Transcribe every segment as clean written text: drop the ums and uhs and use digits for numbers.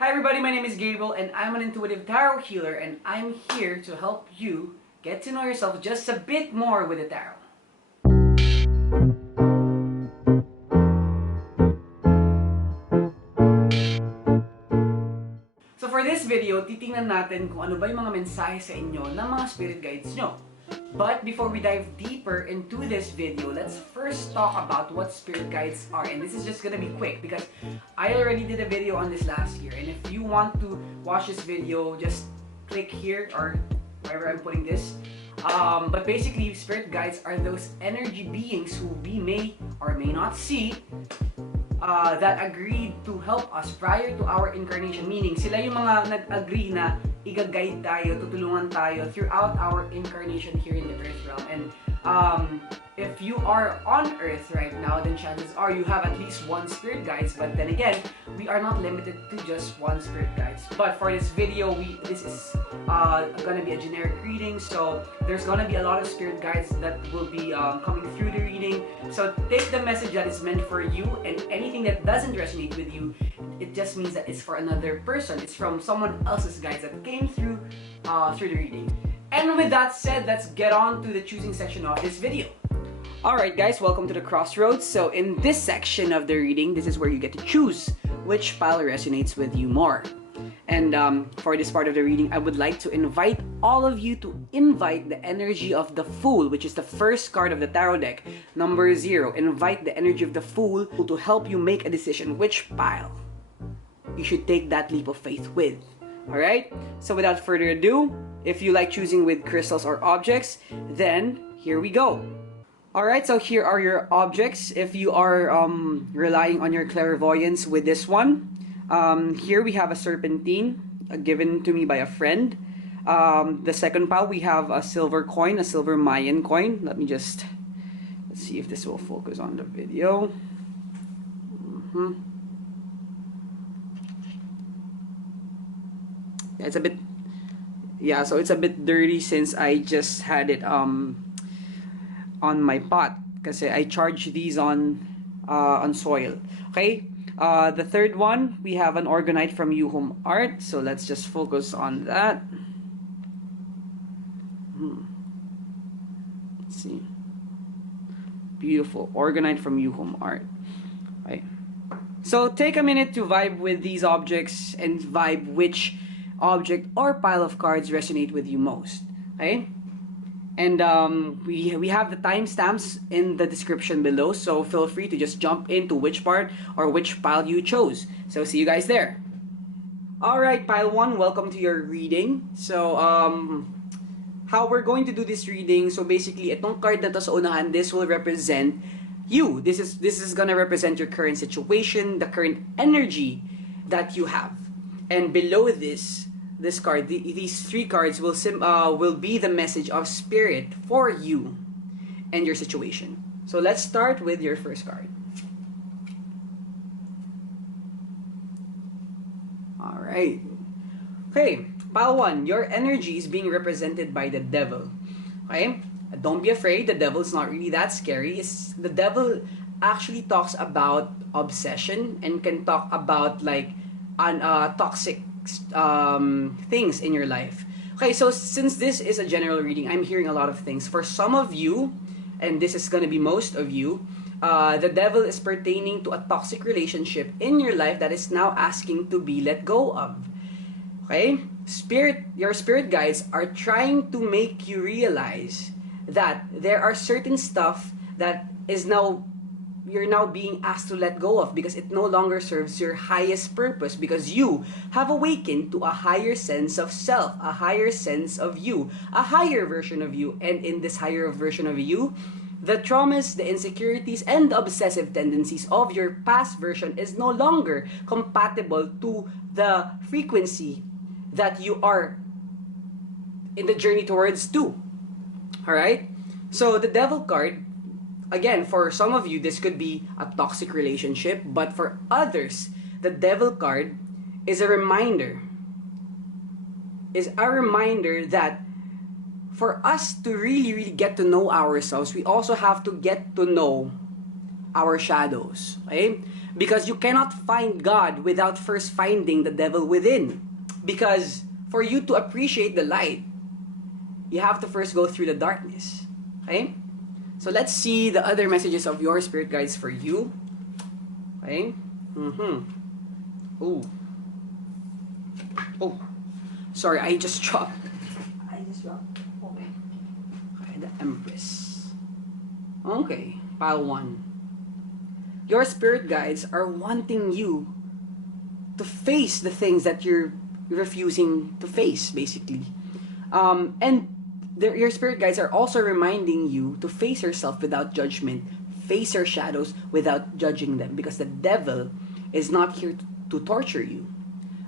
Hi everybody, my name is Gabriel and I'm an intuitive tarot healer and I'm here to help you get to know yourself just a bit more with the tarot. So for this video, titingnan natin kung ano ba yung mga mensahe sa inyo ng mga spirit guides nyo. But before we dive deeper into this video, let's first talk about what spirit guides are. And this is just gonna be quick because I already did a video on this last year. And if you want to watch this video, just click here or wherever I'm putting this. But basically, spirit guides are those energy beings who we may or may not see that agreed to help us prior to our incarnation. Meaning, sila yung mga nag-agree na i-guide tayo, tutulungan tayo throughout our incarnation here in the earth realm. And if you are on earth right now, then chances are you have at least one spirit guides. But then again, we are not limited to just one spirit guides. But for this video, this is gonna be a generic reading, so there's gonna be a lot of spirit guides that will be coming through the reading. So take the message that is meant for you, and anything that doesn't resonate with you, it just means that it's for another person. It's from someone else's guides that came through the reading. And with that said, let's get on to the choosing section of this video. Alright guys, welcome to the crossroads. So in this section of the reading, this is where you get to choose which pile resonates with you more. And for this part of the reading, I would like to invite all of you to invite the energy of the Fool, which is the first card of the tarot deck, number 0. Invite the energy of the Fool to help you make a decision which pile you should take that leap of faith with. Alright? So without further ado, if you like choosing with crystals or objects, then here we go. Alright, so here are your objects. If you are relying on your clairvoyance with this one, here we have a serpentine given to me by a friend. The second pile, we have a silver coin, a silver Mayan coin. Let's see if this will focus on the video. It's a bit, yeah, so it's a bit dirty since I just had it on my pot because I charge these on soil. Okay, the third one, we have an orgonite from Yuhum Art, so let's just focus on that. Let's see, beautiful orgonite from Yuhum Art. Right, so take a minute to vibe with these objects and vibe which object or pile of cards resonate with you most. Okay, and we have the timestamps in the description below, so feel free to just jump into which part or which pile you chose. So see you guys there. Alright, pile 1, welcome to your reading. So how we're going to do this reading, so basically itong card na to sa unahan, this will represent you. This is gonna represent your current situation, the current energy that you have. And below this card, these 3 cards will be the message of spirit for you and your situation. So let's start with your first card. Alright. Okay, pile 1, your energy is being represented by the devil. Okay? Don't be afraid, the devil is not really that scary. The devil actually talks about obsession and can talk about like toxic things in your life. Okay, so since this is a general reading, I'm hearing a lot of things. For some of you, and this is going to be most of you, the devil is pertaining to a toxic relationship in your life that is now asking to be let go of. Okay, your spirit guides are trying to make you realize that there are certain stuff that you're now being asked to let go of because it no longer serves your highest purpose, because you have awakened to a higher sense of self, a higher sense of you, a higher version of you. And in this higher version of you, the traumas, the insecurities, and the obsessive tendencies of your past version is no longer compatible to the frequency that you are in the journey towards to. Alright? So the devil card, again, for some of you, this could be a toxic relationship, but for others, the devil card is a reminder. That for us to really get to know ourselves, we also have to get to know our shadows. Okay? Because you cannot find God without first finding the devil within. Because for you to appreciate the light, you have to first go through the darkness. Okay? So let's see the other messages of your spirit guides for you. Okay? Oh. Sorry, I just dropped. Okay. The Empress. Okay, pile 1. Your spirit guides are wanting you to face the things that you're refusing to face, basically. And your spirit guides are also reminding you to face yourself without judgment, face your shadows without judging them, because the devil is not here to torture you,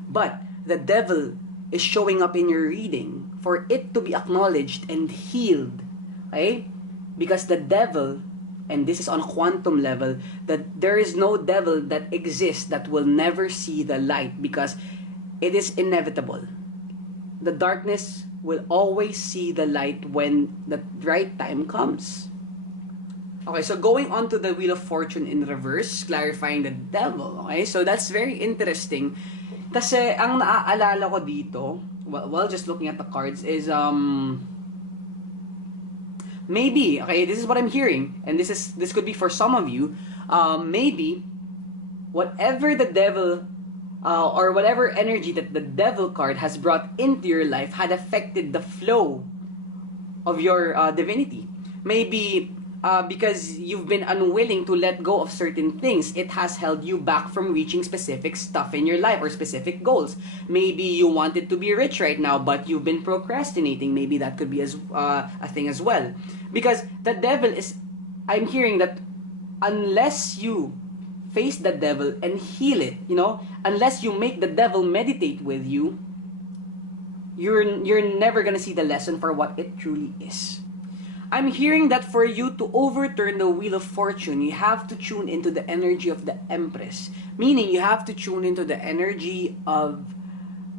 but the devil is showing up in your reading for it to be acknowledged and healed. Okay? Because the devil, and this is on a quantum level, that there is no devil that exists that will never see the light, because it is inevitable. The darkness will always see the light when the right time comes. Okay, so going on to the Wheel of Fortune in reverse, clarifying the devil. Okay, so that's very interesting. Kasi ang naaalala ko dito, well, just looking at the cards, is maybe, okay, this is what I'm hearing, and this could be for some of you, maybe whatever the devil or whatever energy that the devil card has brought into your life had affected the flow of your divinity. Maybe because you've been unwilling to let go of certain things, it has held you back from reaching specific stuff in your life or specific goals. Maybe you wanted to be rich right now, but you've been procrastinating. Maybe that could be a thing as well. Because the devil is, I'm hearing that unless you face the devil and heal it, unless you make the devil meditate with you, you're never gonna see the lesson for what it truly is. I'm hearing that for you to overturn the Wheel of Fortune, you have to tune into the energy of the Empress. Meaning, you have to tune into the energy of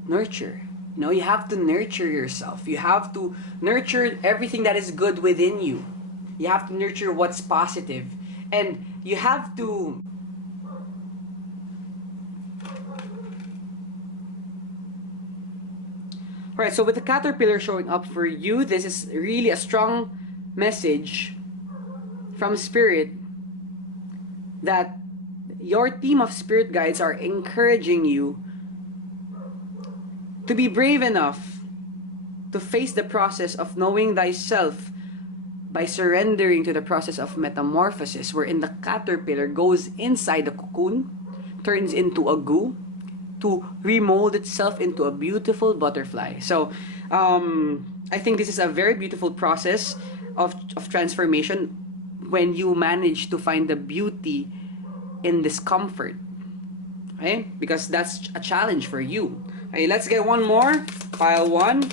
nurture. You have to nurture yourself. You have to nurture everything that is good within you. You have to nurture what's positive. And you have to... Alright, so with the caterpillar showing up for you, this is really a strong message from Spirit that your team of spirit guides are encouraging you to be brave enough to face the process of knowing thyself by surrendering to the process of metamorphosis, wherein the caterpillar goes inside the cocoon, turns into a goo, to remold itself into a beautiful butterfly. So I think this is a very beautiful process of transformation when you manage to find the beauty in discomfort. Okay? Because that's a challenge for you. Okay, let's get one more. Pile 1.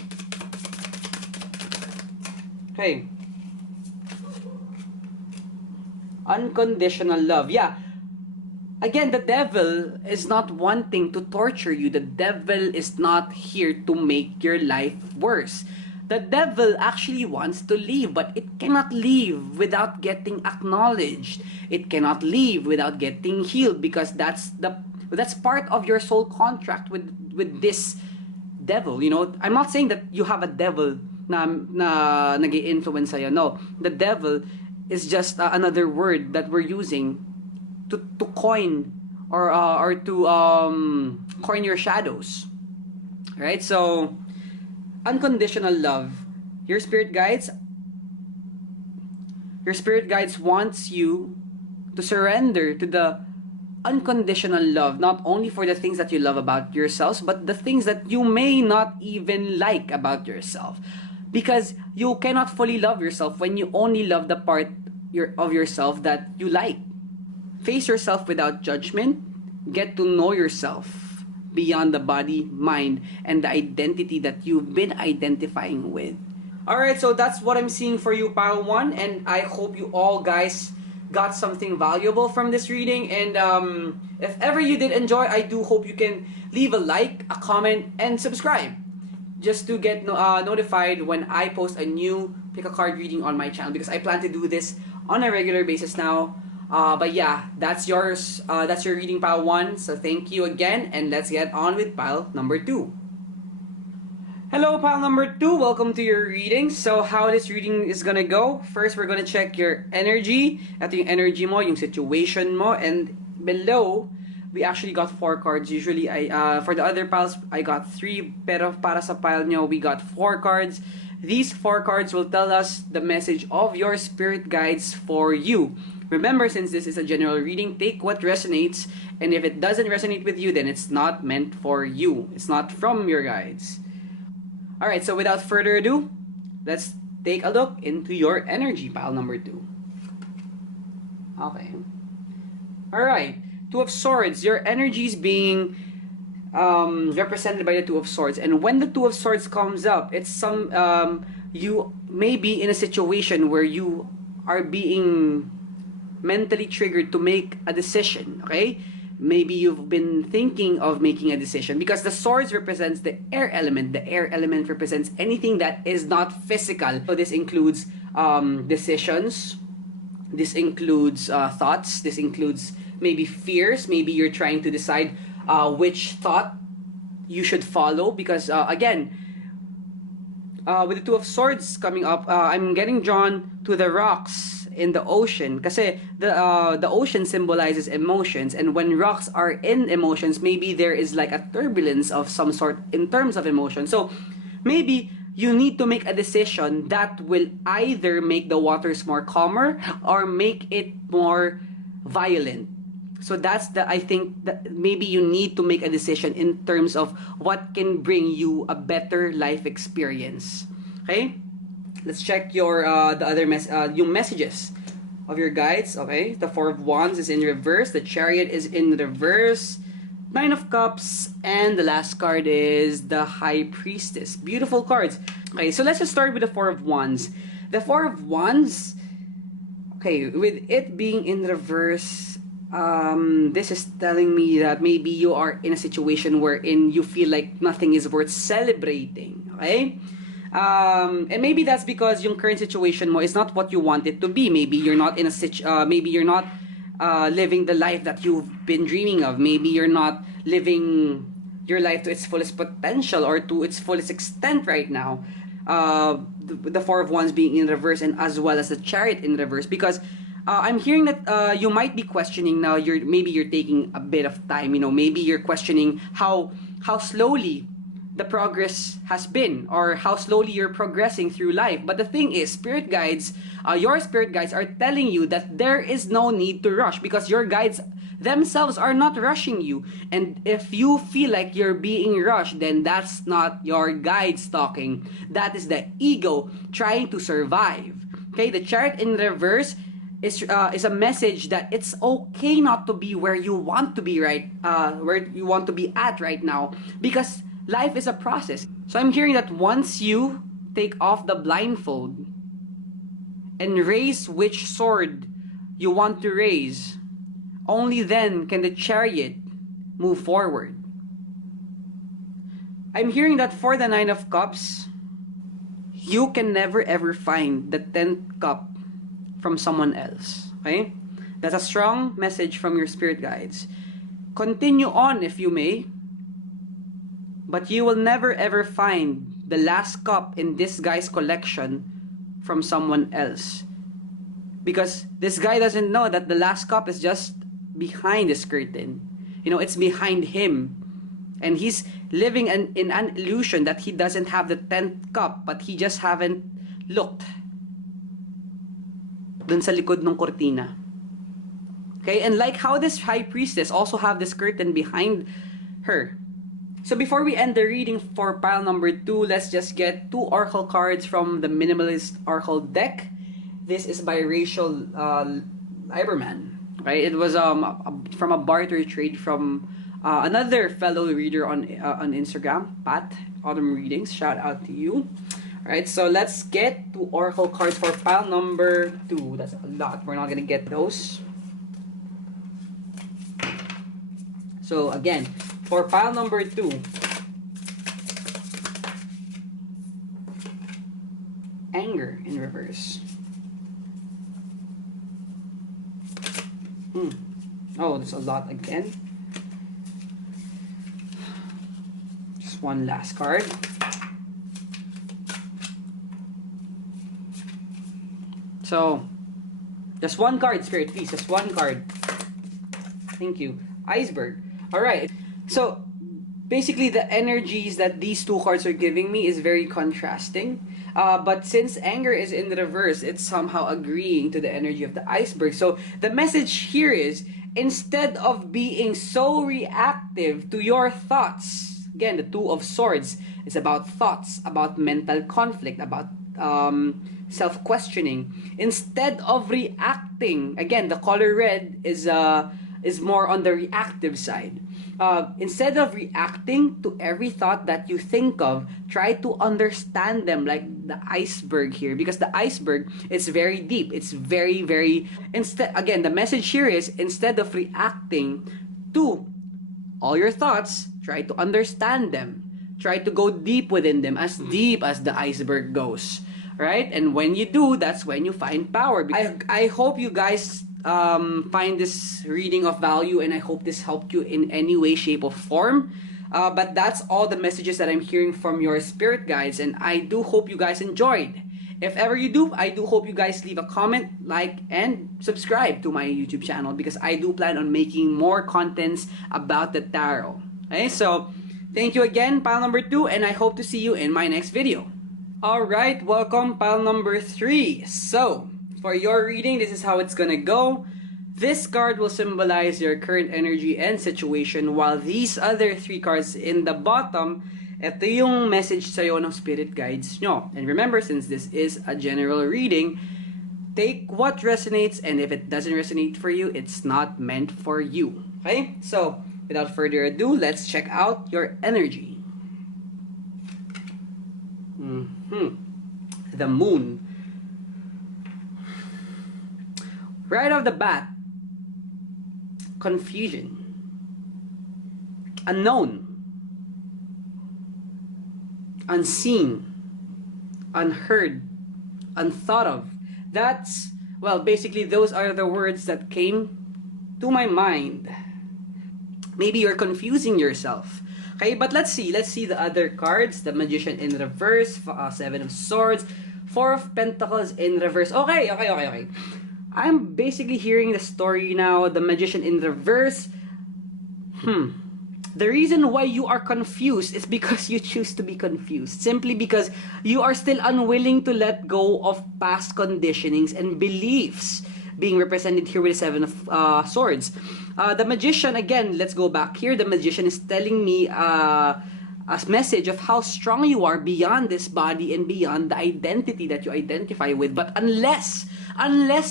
Okay. Unconditional love. Yeah. Again, the devil is not wanting to torture you. The devil is not here to make your life worse. The devil actually wants to leave, but it cannot leave without getting acknowledged. It cannot leave without getting healed, because that's part of your soul contract with this devil. I'm not saying that you have a devil na nag-i-influence sa'yo. No, the devil is just another word that we're using to coin or to coin your shadows. Right? So unconditional love. Your spirit guides wants you to surrender to the unconditional love, not only for the things that you love about yourselves, but the things that you may not even like about yourself. Because you cannot fully love yourself when you only love the part of yourself that you like. Face yourself without judgment. Get to know yourself beyond the body, mind, and the identity that you've been identifying with. Alright, so that's what I'm seeing for you, pile 1, and I hope you all guys got something valuable from this reading. And if ever you did enjoy, I do hope you can leave a like, a comment, and subscribe, just to get notified when I post a new pick a card reading on my channel, because I plan to do this on a regular basis now. But yeah, that's yours. That's your reading pile 1. So thank you again, and let's get on with pile number 2. Hello, pile number 2. Welcome to your reading. So how this reading is gonna go? First, we're gonna check your energy. Ito yung energy mo, yung situation mo, and below, we actually got 4 cards. Usually, for the other piles, I got 3. Pero para sa pile nyo, we got 4 cards. These 4 cards will tell us the message of your spirit guides for you. Remember, since this is a general reading, take what resonates, and if it doesn't resonate with you, then it's not meant for you. It's not from your guides. Alright, so without further ado, let's take a look into your energy, pile number 2. Okay. Alright, 2 of Swords. Your energy is being represented by the 2 of Swords. And when the 2 of Swords comes up, it's you may be in a situation where you are being mentally triggered to make a decision, okay? Maybe you've been thinking of making a decision because the swords represents the air element. The air element represents anything that is not physical. So this includes decisions. This includes thoughts. This includes maybe fears. Maybe you're trying to decide which thought you should follow because again, with the 2 of Swords coming up, I'm getting drawn to the rocks in the ocean kasi the ocean symbolizes emotions, and when rocks are in emotions, maybe there is like a turbulence of some sort in terms of emotion. So maybe you need to make a decision that will either make the waters more calmer or make it more violent. So that's I think that maybe you need to make a decision in terms of what can bring you a better life experience. Okay? Let's check your the other yung messages of your guides. Okay, the 4 of Wands is in reverse, the Chariot is in reverse, 9 of Cups, and the last card is the High Priestess. Beautiful cards. Okay, so let's just start with the 4 of Wands. The 4 of Wands, okay, with it being in reverse, this is telling me that maybe you are in a situation wherein you feel like nothing is worth celebrating. Okay. And maybe that's because yung current situation mo is not what you want it to be. Maybe you're not in a maybe you're not living the life that you've been dreaming of. Maybe you're not living your life to its fullest potential or to its fullest extent right now. The 4 of Wands being in reverse, and as well as the Chariot in reverse, because I'm hearing that you might be questioning now. Maybe you're taking a bit of time. You know, maybe you're questioning how slowly the progress has been, or how slowly you're progressing through life. But the thing is, spirit guides, your spirit guides are telling you that there is no need to rush because your guides themselves are not rushing you. And if you feel like you're being rushed, then that's not your guides talking. That is the ego trying to survive. Okay, the Chariot in reverse is a message that it's okay not to be where you want to be where you want to be at right now, because life is a process. So I'm hearing that once you take off the blindfold and raise which sword you want to raise, only then can the Chariot move forward. I'm hearing that for the 9 of Cups, you can never ever find the 10th cup from someone else. Okay? That's a strong message from your spirit guides. Continue on if you may, but you will never ever find the last cup in this guy's collection from someone else. Because this guy doesn't know that the last cup is just behind this curtain. You know, it's behind him. And he's living in an illusion that he doesn't have the 10th cup, but he just haven't looked dun sa likod ng cortina. Okay, and like how this High Priestess also have this curtain behind her. So before we end the reading for pile number 2, let's just get 2 oracle cards from the Minimalist Oracle deck. This is by Rachel Lieberman. Right, it was from a barter trade from another fellow reader on Instagram, Pat Autumn Readings. Shout out to you. Alright, so let's get 2 oracle cards for pile number 2. That's a lot. We're not gonna get those. So again, for pile number 2, anger in reverse. Oh, there's a lot again. Just one last card. So, just one card, Spirit, please. Just one card. Thank you. Iceberg. Alright. So, basically, the energies that these two cards are giving me is very contrasting. But since anger is in reverse, it's somehow agreeing to the energy of the iceberg. So, the message here is, instead of being so reactive to your thoughts, again, the Two of Swords is about thoughts, about mental conflict, about self-questioning. Instead of reacting, again, the color red is more on the reactive side. Instead of reacting to every thought that you think of, try to understand them like the iceberg here, because the iceberg is very deep. It's very, very... Again, the message here is, instead of reacting to all your thoughts, try to understand them. Try to go deep within them, as deep as the iceberg goes. Right? And when you do, that's when you find power. I hope you guys find this reading of value, and I hope this helped you in any way, shape, or form. But that's all the messages that I'm hearing from your spirit guides, and I do hope you guys enjoyed. If ever you do, I do hope you guys leave a comment, like, and subscribe to my YouTube channel, because I do plan on making more contents about the tarot. Okay, so thank you again, pile number 2, and I hope to see you in my next video. Alright, welcome pile number 3. So, for your reading, this is how it's gonna go. This card will symbolize your current energy and situation, while these other 3 cards in the bottom, ito yung message sa'yo ng spirit guides nyo. And remember, since this is a general reading, take what resonates, and if it doesn't resonate for you, it's not meant for you. Okay? So, without further ado, let's check out your energy. The moon. Right off the bat, confusion, unknown, unseen, unheard, unthought of. That's, well, basically those are the words that came to my mind. Maybe you're confusing yourself. Okay, but let's see the other cards. The Magician in reverse, 7 of Swords, 4 of Pentacles in reverse. Okay. I'm basically hearing the story now. The Magician in reverse. The reason why you are confused is because you choose to be confused. Simply because you are still unwilling to let go of past conditionings and beliefs. Being represented here with the 7 of Swords. The Magician, again, let's go back here. The Magician is telling me a message of how strong you are beyond this body and beyond the identity that you identify with. But unless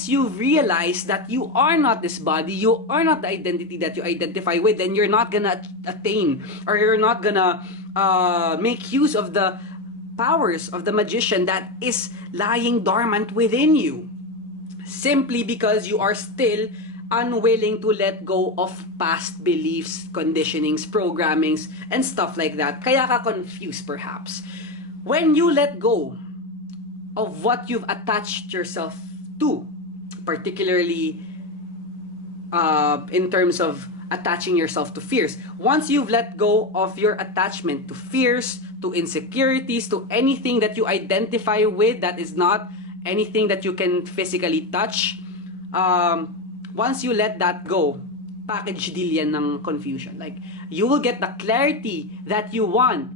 you realize that you are not this body, you are not the identity that you identify with, then you're not gonna attain, or you're not gonna make use of the powers of the Magician that is lying dormant within you. Simply because you are still unwilling to let go of past beliefs, conditionings, programmings, and stuff like that. Kaya ka confused perhaps. When you let go of what you've attached yourself to, particularly in terms of attaching yourself to fears. Once you've let go of your attachment to fears, to insecurities, to anything that you identify with that is not anything that you can physically touch, once you let that go, package deal yan ng confusion. Like, you will get the clarity that you want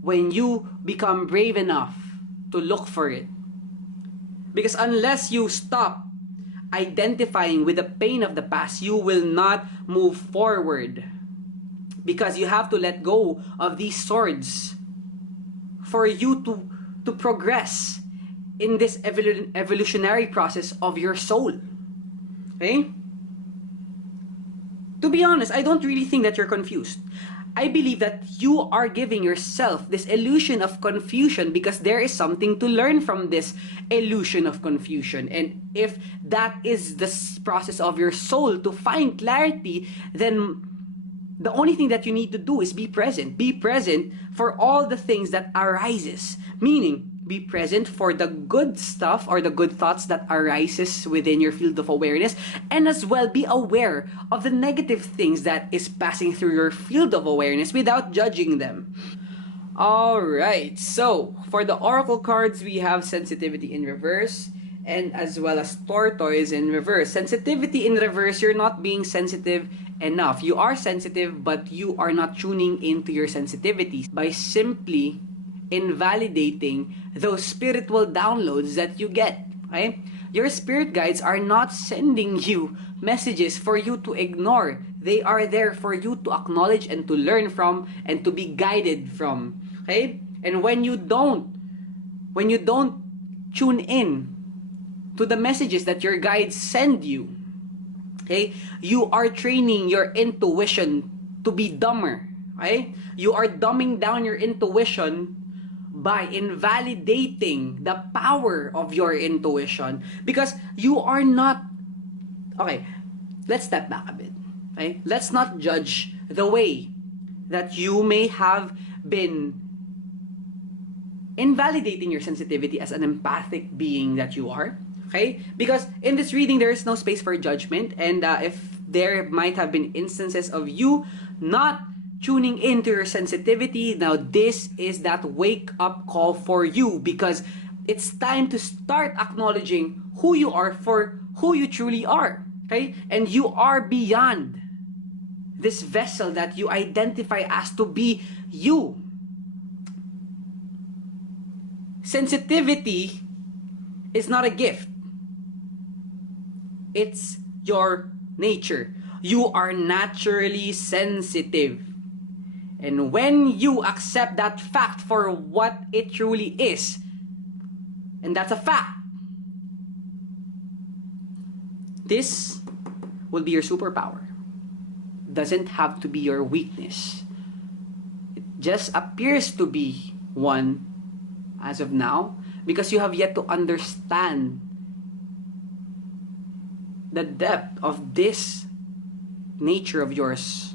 when you become brave enough to look for it. Because unless you stop identifying with the pain of the past, you will not move forward. Because you have to let go of these swords for you to progress in this evolutionary process of your soul. Okay? To be honest, I don't really think that you're confused. I believe that you are giving yourself this illusion of confusion because there is something to learn from this illusion of confusion. And if that is the process of your soul to find clarity, then the only thing that you need to do is be present. Be present for all the things that arises. Meaning, be present for the good stuff or the good thoughts that arises within your field of awareness, and as well be aware of the negative things that is passing through your field of awareness without judging them. Alright, so for the oracle cards, we have sensitivity in reverse and as well as tortoise in reverse. Sensitivity in reverse, you're not being sensitive enough. You are sensitive, but you are not tuning into your sensitivities by simply invalidating those spiritual downloads that you get. Okay? Your spirit guides are not sending you messages for you to ignore. They are there for you to acknowledge and to learn from and to be guided from. Okay? And when you don't tune in to the messages that your guides send you, okay, you are training your intuition to be dumber. Okay? You are dumbing down your intuition by invalidating the power of your intuition because you are not... Okay, let's step back a bit. Okay? Let's not judge the way that you may have been invalidating your sensitivity as an empathic being that you are. Okay? Because in this reading, there is no space for judgment, and if there might have been instances of you not tuning into your sensitivity, now this is that wake-up call for you, because it's time to start acknowledging who you are for who you truly are. Okay? And you are beyond this vessel that you identify as to be you. Sensitivity is not a gift. It's your nature. You are naturally sensitive. And when you accept that fact for what it truly is, and that's a fact, this will be your superpower. Doesn't have to be your weakness. It just appears to be one as of now because you have yet to understand the depth of this nature of yours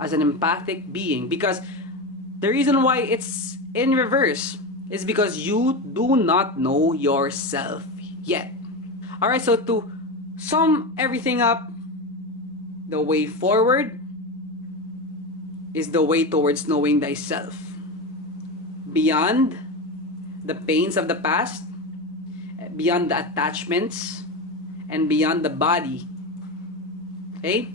as an empathic being. Because the reason why it's in reverse is because you do not know yourself yet. Alright, so to sum everything up, the way forward is the way towards knowing thyself. Beyond the pains of the past, beyond the attachments, and beyond the body. Okay?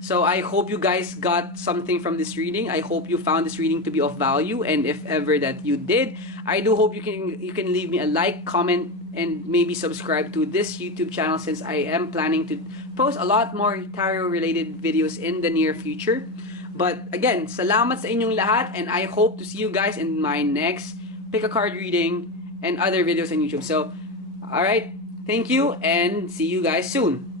So I hope you guys got something from this reading. I hope you found this reading to be of value, and if ever that you did, I do hope you can leave me a like, comment, and maybe subscribe to this YouTube channel, since I am planning to post a lot more tarot related videos in the near future. But again, salamat sa inyong lahat, and I hope to see you guys in my next pick a card reading and other videos on YouTube. So, alright, thank you and see you guys soon.